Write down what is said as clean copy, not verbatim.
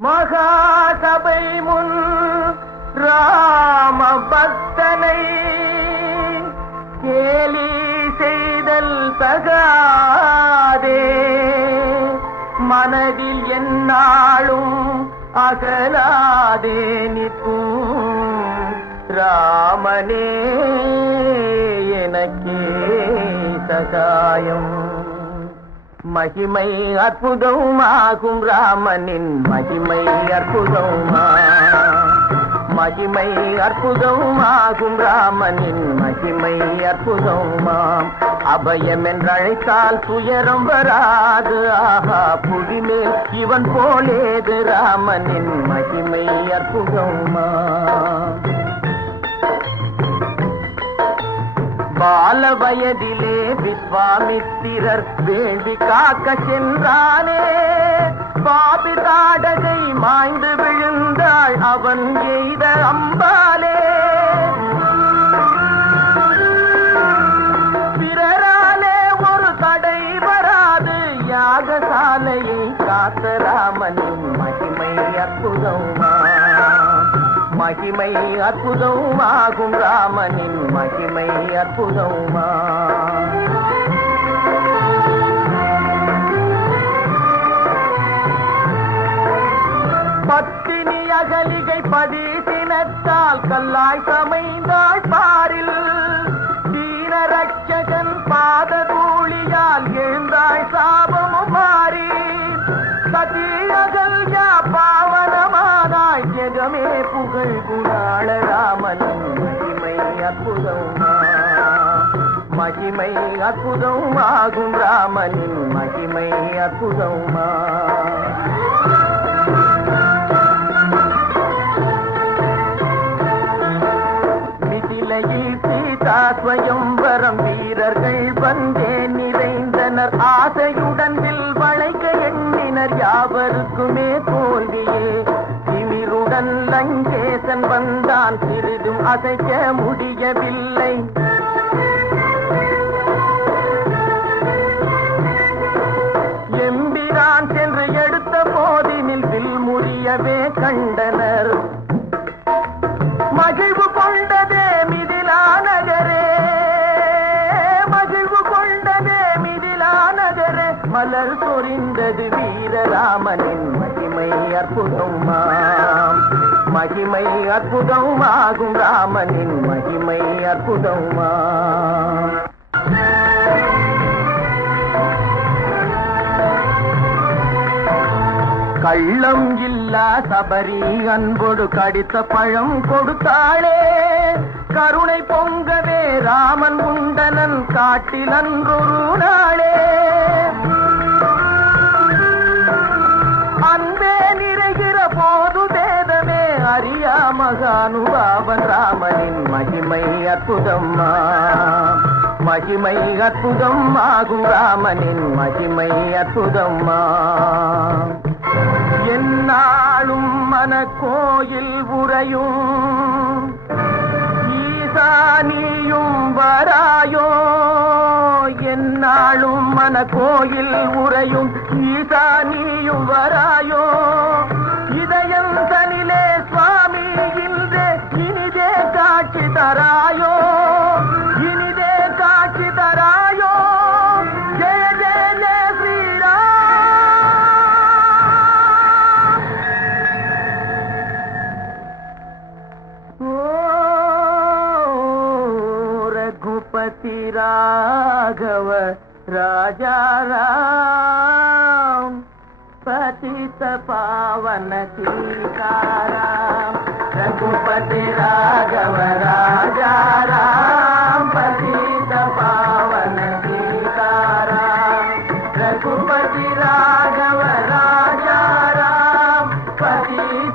மகாசபை முன் ராம பக்தனை கேலி செய்தல் தகாதே, மனதில் என்னாலும் அகலாதே நிற்கும் ராமனே எனக்கே சகாயம். மகிமை அற்புதமாகும் ராமனின் மகிமை அற்புதமா, மகிமை அற்புதமாகும் ராமனின் மகிமை அற்புதமாம். அபயம் என்றழைத்தால் துயரம் வராது, ஆஹா புவிமேல் இவன் போலேது ராமனின் மகிமை அற்புதமா. பால வயதிலே விஸ்வாமித்திரர் வேள்வி காக்க சென்றானே, பாபி தாடகை மாய்ந்து விழுந்தாள் அவன் எய்த அம்பாலே. பிறராலே ஒரு தடை வராது, யாகசாலையை காத்த ராமனின் மகிமை அற்புதமா, மகிமை அற்புதமாகும் ராமனின் மகிமை அற்புதமா. பத்தினி அகலிகை பதீசினத்தால் கல்லாய் சமைந்தாள் பாரில், தீனரட்சகன் பாததூளியால் எழுந்தாள் சாபமும் மாறி. சதி அகல்யா பாவனமானாய் ஜெகமே புகழ் குணாள ராமனின் மகிமை அற்புதமா, மகிமை அற்புதமாகும் ராமனின் மகிமை அற்புதமா. மிதிலையில் சீதா ஸ்வயம்வரம் வீரர்கள் வந்தே நிறைந்தனர், ஆசையுடன் வில் வளைக்க எண்ணினர் யாவருக்குமே தோல்வியே. திமிருடன் லங்கேசன் வந்தான், சிறிதும் அசைக்க முடியவில்லை. எம்பிரான் சென்று எடுத்த போதினில் வில் முறியவே கண்டனர். மகிழ்வு கொண்டதே மிதிலா நகரே, மகிழ்வு கொண்டதே மிதிலா நகரே, மலர் சொரிந்தது வீரராமனின் மகிமை அற்புதமாம், மகிமை அற்புதமாகும் ராமனின் மகிமை அற்புதமா. கள்ளம் இல்லா சபரி அன்போடு கடித்த பழம் கொடுத்தாளே, கருணை பொங்கவே ராமன் உண்டனன் காட்டில் அன்றொரு நாளே. அன்பே நிறைகிற போது தேதமே அறியா மகானுபாவன் ராமனின் மகிமை அற்புதமா, மகிமை அற்புதமாகும் ராமனின் மகிமை அற்புதமா. என்னாலும் மன கோயில் உறையும் ஈசானியும் வராயோ, என்னாலும் மன கோயில் உறையும் ஈசானியும் வராயோ. இதயம் தனிலே சுவாமி இன்றே இனிதே காட்சி தராயோ, இனிதே காட்சி தராயோ. ஜெய ஜெய ஜெய ஸ்ரீராம். रघुपति राघव राजा राम, पतित पावन सीताराम. रघुपति राघव राजा राम, पतित पावन सीताराम. रघुपति राघव राजा राम, पतित